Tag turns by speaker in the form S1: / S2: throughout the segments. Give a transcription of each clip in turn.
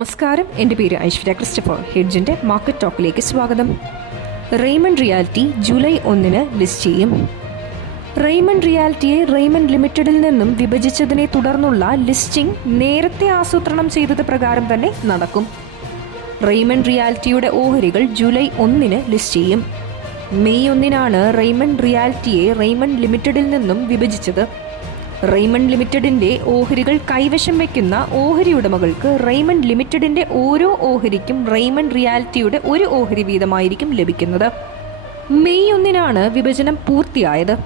S1: നമസ്കാരം. എന്റെ പേര് ഐശ്വര്യ ക്രിസ്റ്റഫർ. ഹെഡ്ജിന്റെ മാർക്കറ്റ് ടോക്കിലേക്ക് സ്വാഗതം. റെയ്മണ്ട് റിയാലിറ്റി ജൂലൈ ഒന്നിന് ലിസ്റ്റ് ചെയ്യും. റെയ്മണ്ട് റിയാലിറ്റിയെ റെയ്മണ്ട് ലിമിറ്റഡിൽ നിന്നും വിഭജിച്ചതിനെ തുടർന്നുള്ള ലിസ്റ്റിംഗ് നേരത്തെ ആസൂത്രണം ചെയ്തത് പ്രകാരം തന്നെ നടക്കും. റെയ്മണ്ട് റിയാലിറ്റിയുടെ ഓഹരികൾ ജൂലൈ ഒന്നിന് ലിസ്റ്റ് ചെയ്യും. മെയ് ഒന്നിനാണ് റെയ്മണ്ട് റിയാലിറ്റിയെ റെയ്മണ്ട് ലിമിറ്റഡിൽ നിന്നും വിഭജിച്ചത്. റെയ്മണ്ട് ലിമിറ്റഡിന്റെ ഓഹരികൾ കൈവശം വെക്കുന്ന ഓഹരി ഉടമകൾക്ക് റെയ്മണ്ട് ലിമിറ്റഡിന്റെ ഓരോ ഓഹരിക്കും റെയ്മണ്ട് റിയാലിറ്റിയുടെ ഒരു ഓഹരി വീതമായിരിക്കും ലഭിക്കുന്നത്. മെയ് ഒന്നിനാണ് വിഭജനം പൂർത്തിയായത്.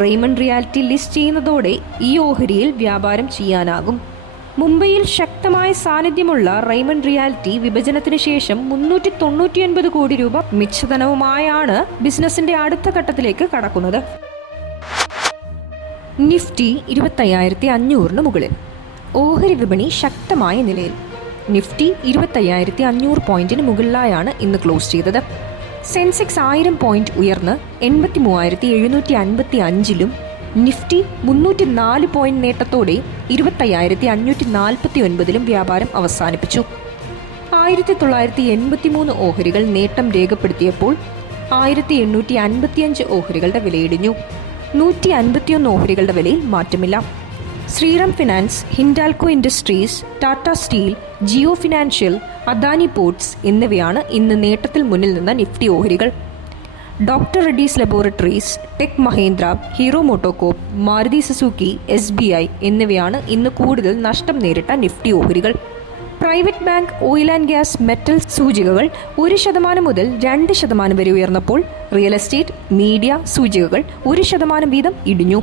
S1: റെയ്മണ്ട് റിയാലിറ്റി ലിസ്റ്റ് ചെയ്യുന്നതോടെ ഈ ഓഹരിയിൽ വ്യാപാരം ചെയ്യാനാകും. മുംബൈയിൽ ശക്തമായ സാന്നിധ്യമുള്ള റെയ്മണ്ട് റിയാലിറ്റി വിഭജനത്തിന് ശേഷം മുന്നൂറ്റി തൊണ്ണൂറ്റിയൊൻപത് കോടി രൂപ മിച്ചധനവുമായാണ് ബിസിനസിന്റെ അടുത്ത ഘട്ടത്തിലേക്ക് കടക്കുന്നത്. നിഫ്റ്റി ഇരുപത്തയ്യായിരത്തി അഞ്ഞൂറിന് മുകളിൽ. ഓഹരി വിപണി ശക്തമായ നിലയിൽ. നിഫ്റ്റി ഇരുപത്തയ്യായിരത്തി അഞ്ഞൂറ് പോയിന്റിന് മുകളിലായാണ് ഇന്ന് ക്ലോസ് ചെയ്തത്. സെൻസെക്സ് ആയിരം പോയിന്റ് ഉയർന്ന് എൺപത്തി മൂവായിരത്തി എഴുന്നൂറ്റി അൻപത്തി അഞ്ചിലും നിഫ്റ്റി മുന്നൂറ്റി നാല് പോയിന്റ് നേട്ടത്തോടെ ഇരുപത്തയ്യായിരത്തി അഞ്ഞൂറ്റി നാൽപ്പത്തി ഒൻപതിലും വ്യാപാരം അവസാനിപ്പിച്ചു. ആയിരത്തി തൊള്ളായിരത്തി എൺപത്തി മൂന്ന് ഓഹരികൾ നേട്ടം രേഖപ്പെടുത്തിയപ്പോൾ ആയിരത്തി എണ്ണൂറ്റി അൻപത്തിയഞ്ച് ഓഹരികളുടെ വിലയിടിഞ്ഞു. നൂറ്റി അൻപത്തിയൊന്ന് ഓഹരികളുടെ വിലയിൽ മാറ്റമില്ല. Shriram Finance Hindalco Industries Tata Steel Jio Financial Adani Ports എന്നിവയാണ് ഇന്ന് നേട്ടത്തിൽ മുന്നിൽ നിന്ന നിഫ്റ്റി ഓഹരികൾ. Doctor Reddy's Laboratories Tech Mahindra Hero MotoCorp Maruti Suzuki S എന്നിവയാണ് ഇന്ന് കൂടുതൽ നഷ്ടം നേരിട്ട നിഫ്റ്റി ഓഹരികൾ. Private bank oil and gas metal സൂചികകൾ ഒരു ശതമാനം മുതൽ രണ്ട് ശതമാനം വരെ ഉയർന്നപ്പോൾ റിയൽ എസ്റ്റേറ്റ് മീഡിയ സൂചികകൾ ഒരു ശതമാനം വീതം ഇടിഞ്ഞു.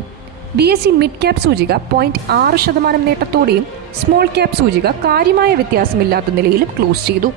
S1: B S E mid cap സൂചിക പോയിന്റ് ആറ് ശതമാനം നേട്ടത്തോടെയും സ്മോൾ ക്യാപ് സൂചിക കാര്യമായ വ്യത്യാസമില്ലാത്ത നിലയിലും ക്ലോസ് ചെയ്തു.